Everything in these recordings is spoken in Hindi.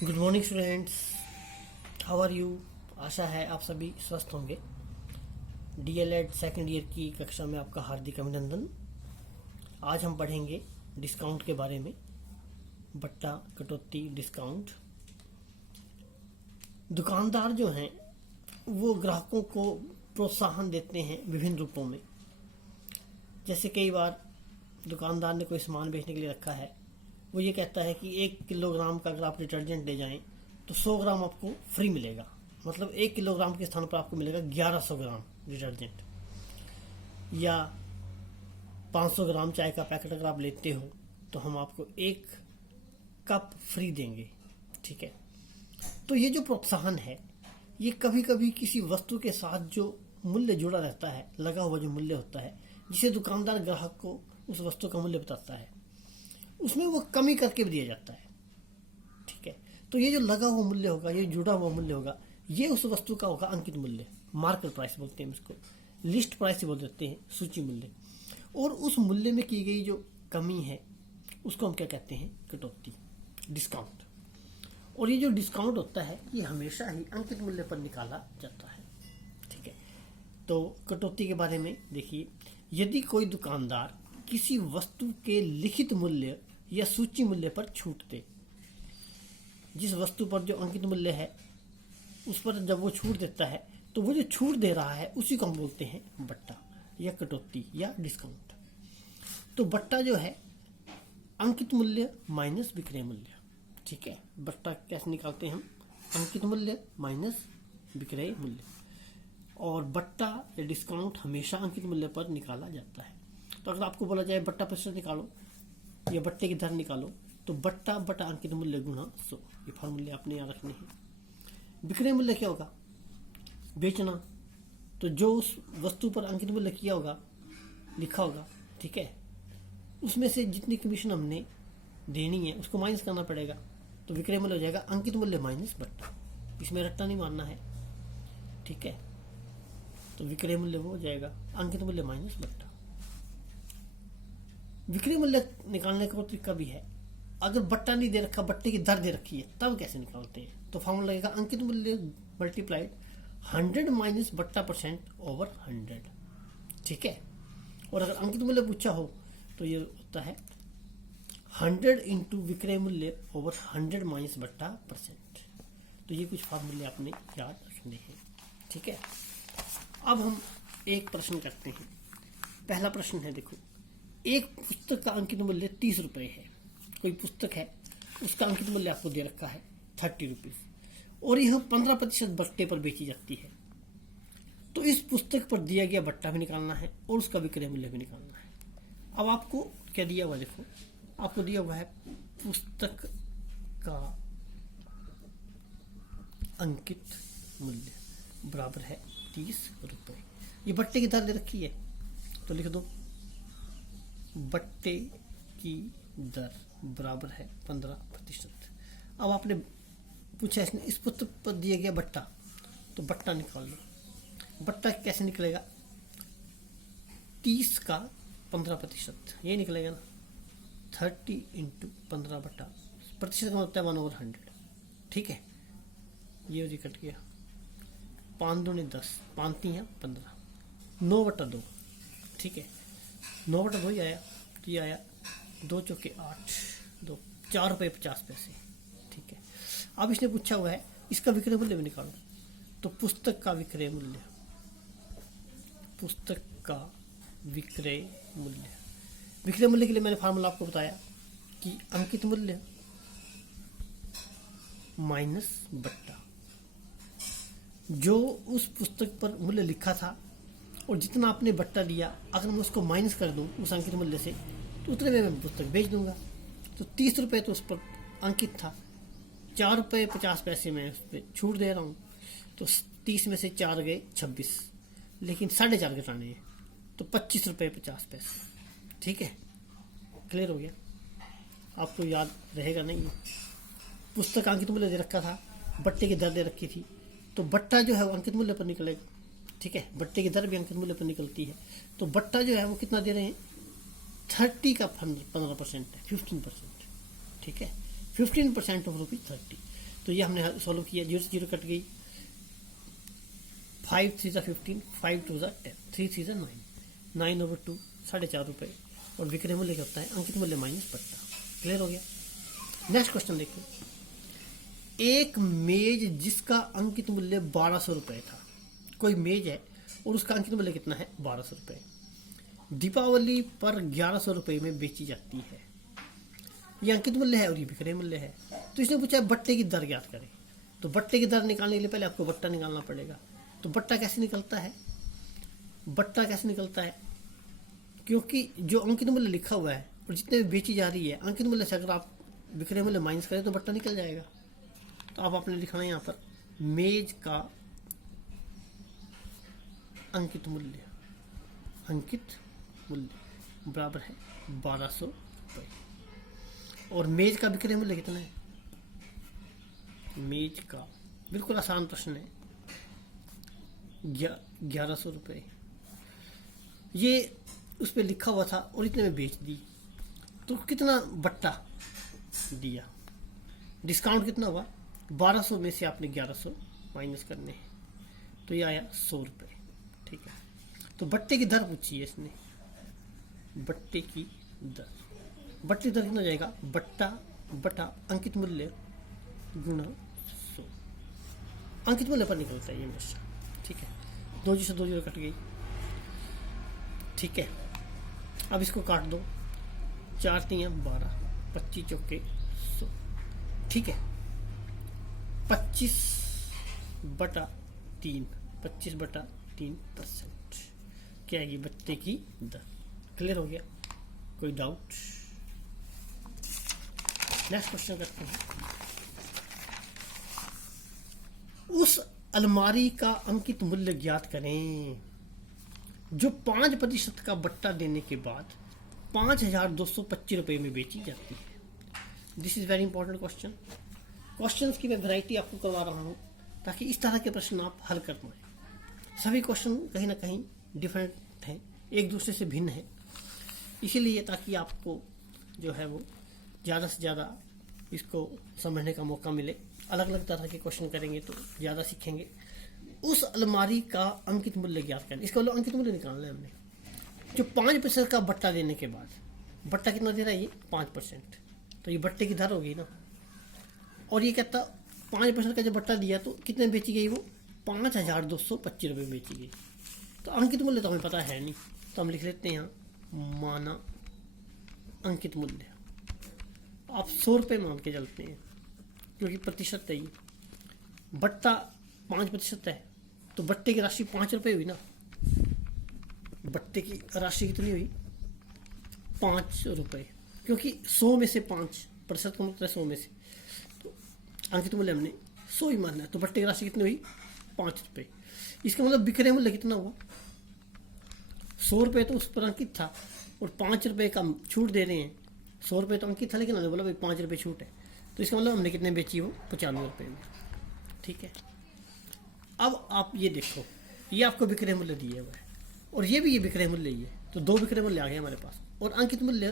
Good morning students, how are you. आशा है आप सभी स्वस्थ होंगे। डीएलएड सेकेंड ईयर की कक्षा में आपका हार्दिक अभिनंदन। आज हम पढ़ेंगे डिस्काउंट के बारे में। बट्टा कटौती डिस्काउंट। दुकानदार जो हैं वो ग्राहकों को प्रोत्साहन देते हैं विभिन्न रूपों में। जैसे कई बार दुकानदार ने कोई सामान बेचने के लिए रखा है, वो ये कहता है कि 1 किलोग्राम का अगर आप डिटर्जेंट ले जाएं तो 100 ग्राम आपको फ्री मिलेगा। मतलब 1 किलोग्राम के स्थान पर आपको मिलेगा 1100 ग्राम डिटर्जेंट। या 500 ग्राम चाय का पैकेट अगर आप लेते हो तो हम आपको 1 कप फ्री देंगे। ठीक है, तो ये जो प्रोत्साहन है ये कभी कभी किसी वस्तु के साथ जो मूल्य जुड़ा रहता है, लगा हुआ जो मूल्य होता है, जिसे दुकानदार ग्राहक को उस वस्तु का मूल्य बताता है, उसमें वो कमी करके भी दिया जाता है। ठीक है, तो ये जो लगा हुआ मूल्य होगा, ये जुड़ा हुआ मूल्य होगा, ये उस वस्तु का होगा अंकित मूल्य। मार्केट प्राइस बोलते हैं इसको, लिस्ट प्राइस बोल देते हैं, सूची मूल्य। और उस मूल्य में की गई जो कमी है उसको हम क्या कहते हैं? कटौती, डिस्काउंट। और ये जो डिस्काउंट होता है ये हमेशा ही अंकित मूल्य पर निकाला जाता है। ठीक है, तो कटौती के बारे में देखिए, यदि कोई दुकानदार किसी वस्तु के लिखित मूल्य या सूची मूल्य पर छूट दे, जिस वस्तु पर जो अंकित मूल्य है उस पर जब वो छूट देता है तो वो जो छूट दे रहा है उसी को हम बोलते हैं बट्टा या कटौती या डिस्काउंट। तो बट्टा जो है अंकित मूल्य माइनस विक्रय मूल्य। ठीक है, बट्टा कैसे निकालते हैं हम? अंकित मूल्य माइनस विक्रय मूल्य। और बट्टा या डिस्काउंट हमेशा अंकित मूल्य पर निकाला जाता है। तो अगर आपको बोला जाए बट्टा प्रतिशत निकालो या बट्टे की दर निकालो, तो बट्टा बटा अंकित मूल्य गुणा 100, ये फॉर्मूले आपने याद रखने हैं। विक्रय मूल्य क्या होगा? बेचना। तो जो उस वस्तु पर अंकित मूल्य किया होगा, लिखा होगा, ठीक है, उसमें से जितनी कमीशन हमने देनी है उसको माइनस करना पड़ेगा। तो विक्रय मूल्य हो जाएगा अंकित मूल्य माइनस बट्टा। इसमें रट्टा नहीं मारना है। ठीक है, तो विक्रय मूल्य वो हो जाएगा अंकित मूल्य माइनस बट्टा। विक्रय मूल्य निकालने का तरीका भी है। अगर बट्टा नहीं दे रखा, बट्टे की दर दे रखी है, तब कैसे निकालते हैं? तो फॉर्मूला लगेगा अंकित मूल्य मल्टीप्लाइड 100 माइनस बट्टा परसेंट ओवर 100। ठीक है, और अगर अंकित मूल्य पूछा हो तो ये होता है 100 इंटू विक्रय मूल्य ओवर 100 माइनस बट्टा परसेंट। तो ये कुछ फॉर्मूले आपने याद रखने हैं। ठीक है, अब हम एक प्रश्न करते हैं। पहला प्रश्न है, देखो, एक पुस्तक का अंकित मूल्य 30 रुपये है। कोई पुस्तक है, उसका अंकित मूल्य आपको दे रखा है 30 रुपीज, और यह 15% बट्टे पर बेची जाती है। तो इस पुस्तक पर दिया गया बट्टा भी निकालना है और उसका विक्रय मूल्य भी निकालना है। अब आपको क्या दिया हुआ? देखो, आपको दिया हुआ है पुस्तक का अंकित मूल्य बराबर है 30 रुपये। ये बट्टे की दर दे रखी है, तो लिख दो बट्टे की दर बराबर है 15%। अब आपने पूछा इसने इस पुस्तक पर दिया गया बट्टा, तो बट्टा निकाल लो। बट्टा कैसे निकलेगा? 30 का 15%, ये निकलेगा ना, 30 इंटू 15 बट्टा प्रतिशत का होता है 1/100। ठीक है, ये जी कट गया, 5 दूनी 10, 5 3 15, 9/2। ठीक है, 9/2 ही आया, तो ये आया 2 चौके 8, 2 4 रुपये 50 पैसे। ठीक है, अब इसने पूछा हुआ है इसका विक्रय मूल्य भी निकालो। तो पुस्तक का विक्रय मूल्य, पुस्तक का विक्रय मूल्य, विक्रय मूल्य के लिए मैंने फार्मूला आपको बताया कि अंकित मूल्य माइनस बट्टा, जो उस पुस्तक पर मूल्य लिखा था और जितना आपने बट्टा दिया, अगर मैं उसको माइनस कर दूं उस अंकित मूल्य से, तो उतने में मैं पुस्तक बेच दूंगा। तो 30 रुपये तो उस पर अंकित था, 4 रुपये 50 पैसे में उस पर छूट दे रहा हूँ, तो 30 में से 4 गए 26, लेकिन 4.5 घटाने हैं, तो 25 रुपये 50 पैसे। ठीक है, क्लियर हो गया? आपको याद रहेगा नहीं? पुस्तक अंकित मूल्य दे रखा था, बट्टे की दर दे रखी थी, तो बट्टा जो है वो अंकित मूल्य पर निकलेगा। ठीक है, बट्टे की दर भी अंकित मूल्य पर निकलती है। तो बट्टा जो है वो कितना दे रहे हैं? 30 का 15% है, 15%। ठीक है, 15% ऑफ ₹30। तो ये हमने सॉल्व किया, 0 से 0 कट गई, 5 3 15, 5 2 10, 3 3 9, 9/2 ₹4.5, और विक्रय मूल्य क्या होता है? अंकित मूल्य माइनस बट्टा। क्लियर हो गया। नेक्स्ट क्वेश्चन देखिए, एक मेज जिसका अंकित मूल्य ₹1200 था, कोई मेज है और उसका अंकित मूल्य कितना है? ₹1200, दीपावली पर ₹1100 में बेची जाती है। ये अंकित मूल्य है और ये विक्रय मूल्य है। तो इसने पूछा बट्टे की दर ज्ञात करें। तो बट्टे की दर निकालने के लिए पहले आपको बट्टा निकालना पड़ेगा। तो बट्टा कैसे निकलता है? बट्टा कैसे निकलता है? क्योंकि जो अंकित मूल्य लिखा हुआ है और जितने में बेची जा रही है, अंकित मूल्य से अगर आप विक्रय मूल्य माइनस करें तो बट्टा निकल जाएगा। तो अब आपने लिखना है यहाँ पर मेज का अंकित मूल्य, अंकित मूल्य बराबर है ₹1200, और मेज का विक्रय मूल्य कितना है? मेज का बिल्कुल आसान प्रश्न है, ₹1100। ये उस पर लिखा हुआ था और इतने में बेच दी, तो कितना बट्टा दिया? डिस्काउंट कितना हुआ? 1200 में से आपने 1100 माइनस करने हैं, तो ये आया ₹100। ठीक है, तो बट्टे की दर पूछी है इसने, बट्टे की दर। बट्टे की दर कितना जाएगा? बट्टा बटा अंकित मूल्य गुणा 100। अंकित मूल्य पर निकलता है ये हमेशा। ठीक है, 2 से 2 जीरो कट गई। ठीक है, अब इसको काट दो, 4 3 12, 25 चौके 100। ठीक है, 25/3, 25/3% क्या आएगी? बट्टे की दर। क्लियर हो गया? कोई डाउट? नेक्स्ट क्वेश्चन करते हैं। उस अलमारी का अंकित मूल्य ज्ञात करें जो 5% का बट्टा देने के बाद ₹5225 में बेची जाती है। This is very important question. Questions की मैं वैरायटी आपको करवा रहा हूँ ताकि इस तरह के प्रश्न आप हल कर पाएं। सभी क्वेश्चन कहीं ना कहीं डिफरेंट हैं, एक दूसरे से भिन्न है, इसीलिए ताकि आपको जो है वो ज़्यादा से ज़्यादा इसको समझने का मौका मिले। अलग अलग तरह के क्वेश्चन करेंगे तो ज़्यादा सीखेंगे। उस अलमारी का अंकित मूल्य ज्ञात करें, इसका मतलब अंकित मूल्य निकालना है हमने। जो 5% का बट्टा देने के बाद, बट्टा कितना दे रहा है? ये 5%, तो ये बट्टे की दर होगी ना। और ये कहता 5% का जब बट्टा दिया तो कितने बेची गई? वो ₹5225 में बेची गई। तो अंकित मूल्य तो हमें पता है नहीं, तो हम लिख लेते हैं यहाँ माना अंकित मूल्य। आप ₹100 मान के चलते हैं क्योंकि प्रतिशत है, ये बट्टा 5% है, तो बट्टे की राशि ₹5 हुई ना। बट्टे की राशि कितनी हुई? ₹5, क्योंकि 100 में से 5% का मतलब 100 में से, तो अंकित मूल्य हमने 100 ही मानना है। तो बट्टे की राशि कितनी हुई? ₹5। इसका मतलब विक्रय मूल्य कितना हुआ? ₹100 तो उस पर अंकित था और ₹5 का छूट दे रहे हैं। ₹100 तो अंकित था लेकिन हमने बोला भाई ₹5 छूट है, तो इसका मतलब हमने कितने बेची? वो ₹95 में। ठीक है, अब आप ये देखो, ये आपको विक्रय मूल्य दिया हुआ है और ये भी ये विक्रय मूल्य ही है, तो 2 विक्रय मूल्य आ गए हमारे पास, और अंकित मूल्य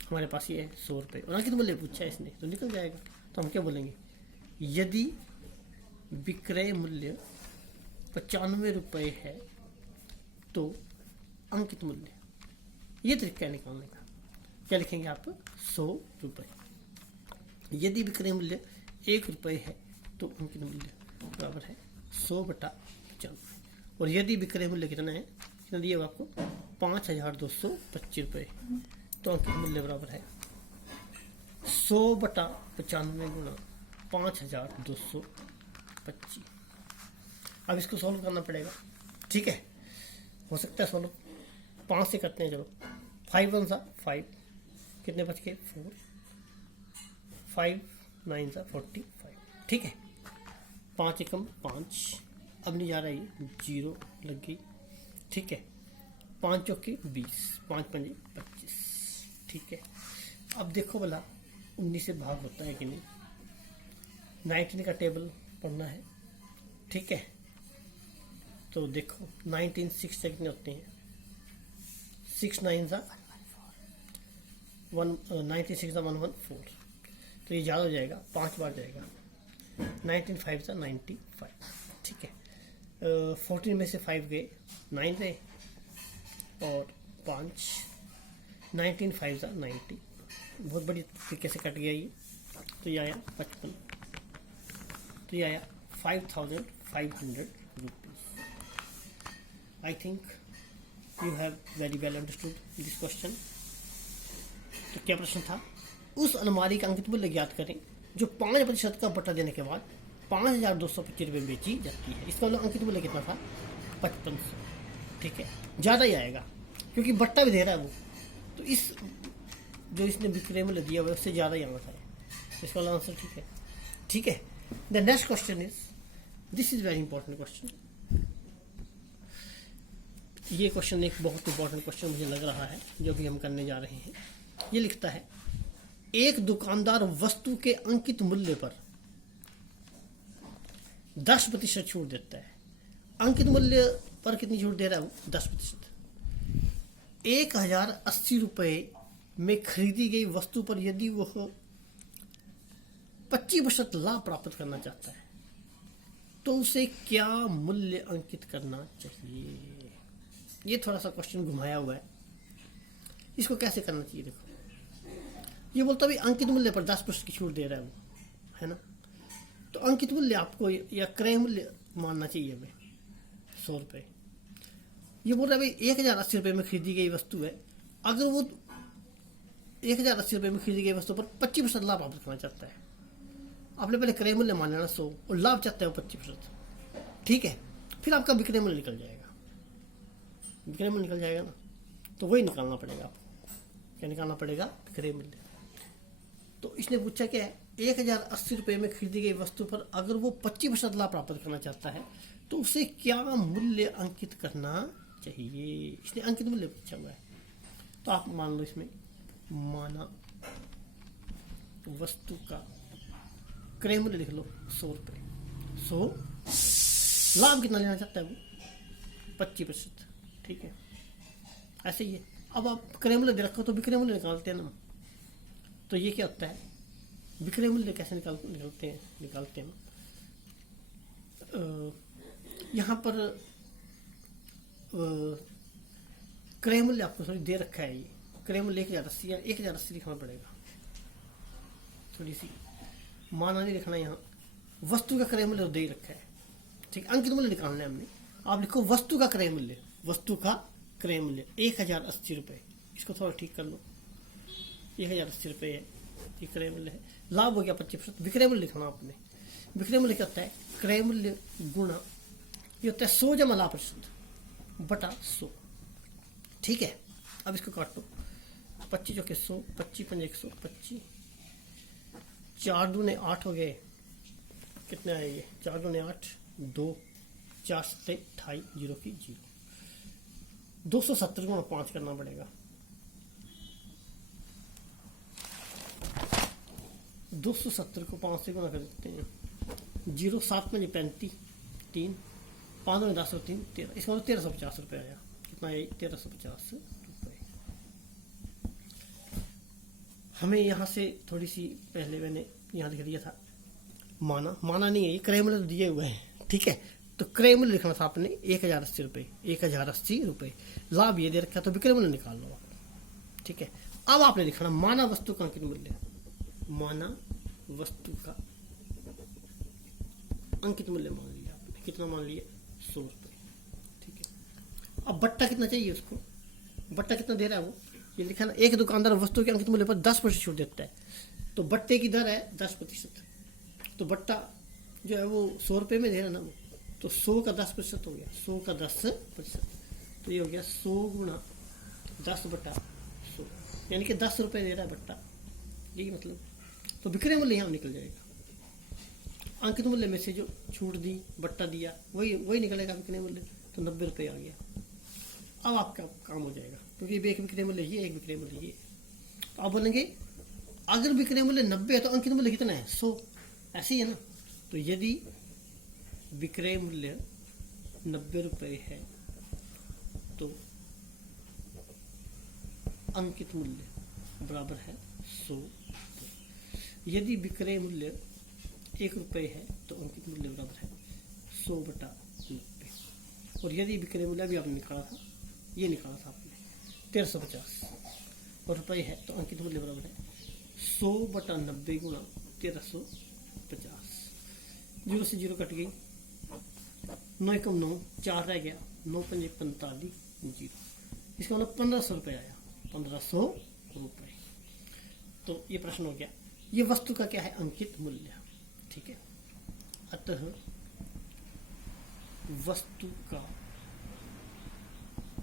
हमारे पास ये है ₹100 और अंकित मूल्य पूछा है इसने, तो निकल जाएगा। तो हम क्या बोलेंगे? यदि विक्रय मूल्य ₹95 है तो अंकित मूल्य, ये तरीका है निकालने का। क्या लिखेंगे आप? ₹100। यदि विक्रय मूल्य ₹1 है तो अंकित मूल्य बराबर है 100/95, और यदि विक्रय मूल्य कितना है, कितना दिया हुआ आपको? ₹5225, तो अंकित मूल्य बराबर है 100/95 गुणा 5225। अब इसको सॉल्व करना पड़ेगा। ठीक है, हो सकता है सॉल्व 5 से करते हैं। चलो, 5 1 5, कितने बच गए? 4, 5 9 45। ठीक है, 5 एकम 5, अब नहीं जा रहा है, 0 लग गई। ठीक है, 5 चौके 20, 5 पंजे 25। ठीक है, अब देखो भला 19 से भाग होता है कि नहीं। 19 का टेबल पढ़ना है। ठीक है, तो देखो 19 6 से कितने होते हैं? 6 9 1, 96 114, तो ये ज़्यादा हो जाएगा, 5 बार जाएगा। 19 5 सा 95, ठीक है। 14 में से 5 गए, 9 रहे और 5, 19 5 सा 90, बहुत बड़ी तरीके से कट गया ये। तो ये आया 55, तो ये आया 5500 rupees. I think you have very well understood this question. तो क्या प्रश्न था? उस अलमारी का अंकित मूल्य ज्ञात करें जो 5% का बट्टा देने के बाद 5225 रुपये में बेची जाती है। इसका मतलब अंकित मूल्य कितना था? 5500, ठीक है। ज़्यादा ही आएगा क्योंकि बट्टा भी दे रहा है वो, तो इस जो इसने विक्रय मूल्य दिया हुआ है उससे ज़्यादा ही आना था। इसका आंसर ठीक है, ठीक है। The next question is, this is very important question. ये क्वेश्चन एक बहुत इंपॉर्टेंट क्वेश्चन मुझे लग रहा है जो भी हम करने जा रहे हैं। ये लिखता है, एक दुकानदार वस्तु के अंकित मूल्य पर 10% छूट देता है। अंकित मूल्य पर कितनी छूट दे रहा है वो? 10%। 1080 रुपये में खरीदी गई वस्तु पर यदि वह 25% लाभ प्राप्त करना चाहता है तो उसे क्या मूल्य अंकित करना चाहिए? ये थोड़ा सा क्वेश्चन घुमाया हुआ है, इसको कैसे करना चाहिए? देखो, ये बोलता है अंकित मूल्य पर 10% की छूट दे रहा है वो, है ना। तो अंकित मूल्य आपको या क्रय मूल्य मानना चाहिए हमें 100 रुपये। ये बोल रहा है भाई 1080 रुपये में खरीदी गई वस्तु है, अगर वो 1080 रुपये में खरीदी गई वस्तु पर 25% लाभ प्राप्त करना चाहता है, आपने पहले क्रय मूल्य मान लेना 100 और लाभ चाहता है वो 25%, ठीक है। फिर आपका विक्रय मूल्य निकल जाएगा, विक्रय मूल्य निकल जाएगा ना, तो वही निकालना पड़ेगा आपको। क्या निकालना पड़ेगा? विक्रय मूल्य। तो इसने पूछा क्या है, 1080 रुपये में खरीदी गई वस्तु पर अगर वो 25% लाभ प्राप्त करना चाहता है तो उसे क्या मूल्य अंकित करना चाहिए? इसने अंकित मूल्य पूछा हुआ है। तो आप मान लो इसमें, माना वस्तु का क्रय मूल्य लिख लो 100 रुपये। 100 लाभ कितना लेना चाहता है वो? 25%, ठीक है। ऐसे ही है। अब आप क्रय मूल्य दे रखो तो विक्रय मूल्य निकालते हैं ना। तो ये क्या होता है, विक्रय मूल्य कैसे निकालते हैं यहाँ पर क्रय मूल्य आपको थोड़ी दे रखा है। ये क्रय मूल्य 1080 या 1080 लिखना पड़ेगा, थोड़ी सी माना नहीं लिखना। यहाँ वस्तु का क्रय मूल्य दे रखा है, ठीक। अंकित मूल्य निकालना है हमने। आप लिखो वस्तु का क्रय मूल्य, वस्तु का क्रय मूल्य 1080 रुपये। इसको थोड़ा ठीक कर लो, 1080 रुपये है, ये क्रय मूल्य है। लाभ हो गया 25%। विक्रय मूल्य लिखना आपने। विक्रय मूल्य क्या होता है? क्रय मूल्य गुणा, ये होता है 100 जमा लाभ प्रतिशत बटा 100, ठीक है। अब इसको काटो, 25 जो के 100, 25 पंजे 125, 4 दूने 8 हो गए, कितने आए ये? 4 दूने 8, 2, 4 सत्ते 28, 0 की 0। 270 गुणा 5 करना पड़ेगा। 270 को 5 से गुणा कर देते हैं, 0 7 में 35, 3 5 में 10 3 13, इसका मतलब 1350 रुपये आया। कितना है? 1350 रुपये। हमें यहाँ से थोड़ी सी पहले मैंने यहाँ लिख दिया था माना नहीं है, ये क्रय मूल्य दिए हुए हैं, ठीक है। तो क्रय मूल्य लिखना था आपने 1080 रुपये, 1080 रुपये। लाभ ये दे रखा, तो विक्रय मूल्य निकाल लो आप, ठीक है। अब आपने लिखना माना वस्तु का अंकित मूल्य, माना वस्तु का अंकित मूल्य मान लिया आपने। कितना मान लिया? 100 रुपये, ठीक है। अब बट्टा कितना चाहिए उसको? बट्टा कितना दे रहा है वो? ये लिखा ना, एक दुकानदार वस्तु के अंकित मूल्य पर 10% छूट देता है, तो बट्टे की दर है 10%। तो बट्टा जो है वो 100 रुपये में दे रहा है ना वो, तो 100 का 10% हो गया, 100 का 10%, तो ये हो गया 100 गुणा 10 बटा 100, यानी कि 10 रुपये दे रहा है बट्टा, यही मतलब। तो विक्रय मूल्य यहाँ निकल जाएगा। अंकित मूल्य में से जो छूट दी, बट्टा दिया, वही निकलेगा विक्रय मूल्य, तो 90 रुपये आ गया। अब आपका काम हो जाएगा, क्योंकि एक विक्रय मूल्य ये, एक विक्रय मूल्य ये। तो आप बोलेंगे अगर विक्रय मूल्य 90 है तो अंकित मूल्य कितना है? 100, ऐसे ही है ना। तो यदि विक्रय मूल्य 90 रुपये है तो अंकित मूल्य बराबर है 100। यदि विक्रय मूल्य ₹1 है तो अंकित मूल्य बराबर है 100/90। और यदि विक्रय मूल्य भी आपने निकाला था, ये निकाला था आपने 1350 और रुपये है तो अंकित मूल्य बराबर है 100/90 गुणा 1350। 0 से 0 कट गई, 9 एकम 9, 4 रह गया, 9 पंजे 45, 0। इसका मतलब 1500 रुपये आया, 1500 रुपये। तो ये प्रश्न हो गया। ये वस्तु का क्या है? अंकित मूल्य। ठीक है, अतः वस्तु का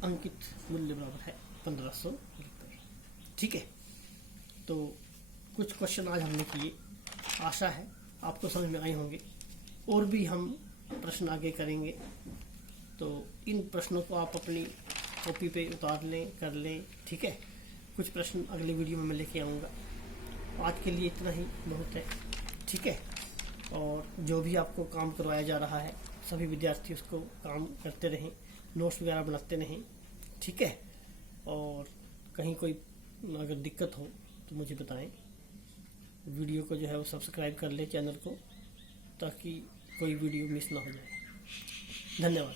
अंकित मूल्य बराबर है 1500 रुपये। ठीक है, तो कुछ क्वेश्चन आज हमने किए, आशा है आपको समझ में आए होंगे। और भी हम प्रश्न आगे करेंगे, तो इन प्रश्नों को आप अपनी कॉपी पे उतार लें, कर लें। ठीक है, कुछ प्रश्न अगले वीडियो में मैं लेके आऊँगा। आज के लिए इतना ही बहुत है। ठीक है, और जो भी आपको काम करवाया जा रहा है सभी विद्यार्थी उसको काम करते रहें, नोट्स वगैरह बनाते रहें। ठीक है, और कहीं कोई अगर दिक्कत हो तो मुझे बताएं। वीडियो को जो है वो सब्सक्राइब कर लें चैनल को, ताकि कोई वीडियो मिस ना हो जाए। धन्यवाद।